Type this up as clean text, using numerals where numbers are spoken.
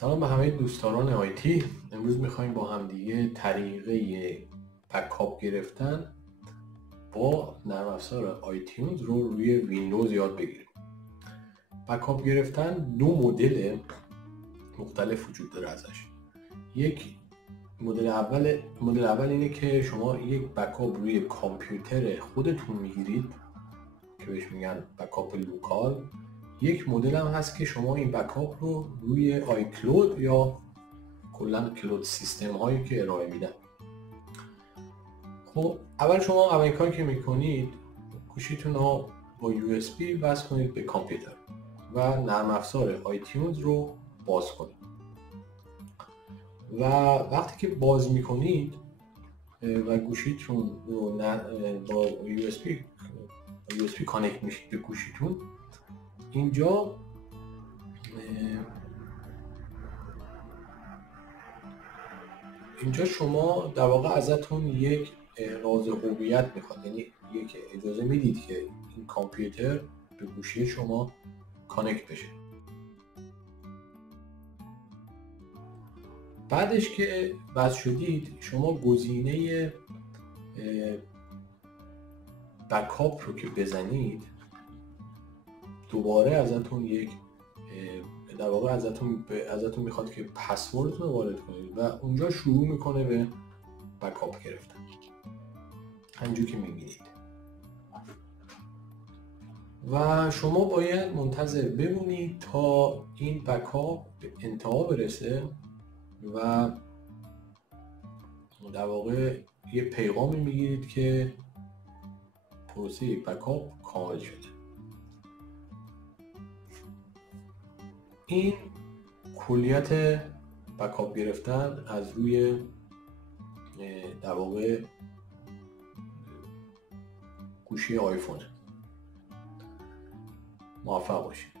سلام به همه دوستداران آیتی. امروز میخوایم با هم دیگه طریقه بکاپ گرفتن با نرم افزار آیتیونز رو روی ویندوز یاد بگیریم. بکاپ گرفتن دو مدل مختلف وجود داره ازش. یک مدل اول اینه که شما یک بکاپ روی کامپیوتر خودتون میگیرید که بهش میگن بکاپ لوکال. یک مدل هم هست که شما این بکاپ رو روی آیکلود یا کلا کلود سیستم هایی که ارائه میدن. خب اولین کاری که میکنید گوشیتون رو با USB وصل کنید به کامپیوتر و نرم افزار آیتیونز رو باز کنید و وقتی که باز میکنید و گوشیتون رو با USB کانکت میشید به گوشیتون، اینجا شما در واقع ازتون یک راز هویت میخواد، یعنی یک اجازه میدید که این کامپیوتر به گوشی شما کانکت بشه. بعدش که وصل شدید شما گزینه بکاپ رو که بزنید دوباره ازتون یک در واقع ازتون میخواد که پسوردتون رو وارد کنید و اونجا شروع میکنه به بکاپ گرفتن همینجور که میبینید و شما باید منتظر بمونید تا این بکاپ به انتها برسه و در واقع یه پیغامی میگیرید که پروسه بکاپ کامل شده. این کلیت بکاپ گرفتن از روی در واقع گوشی آیفون. موفق باشید.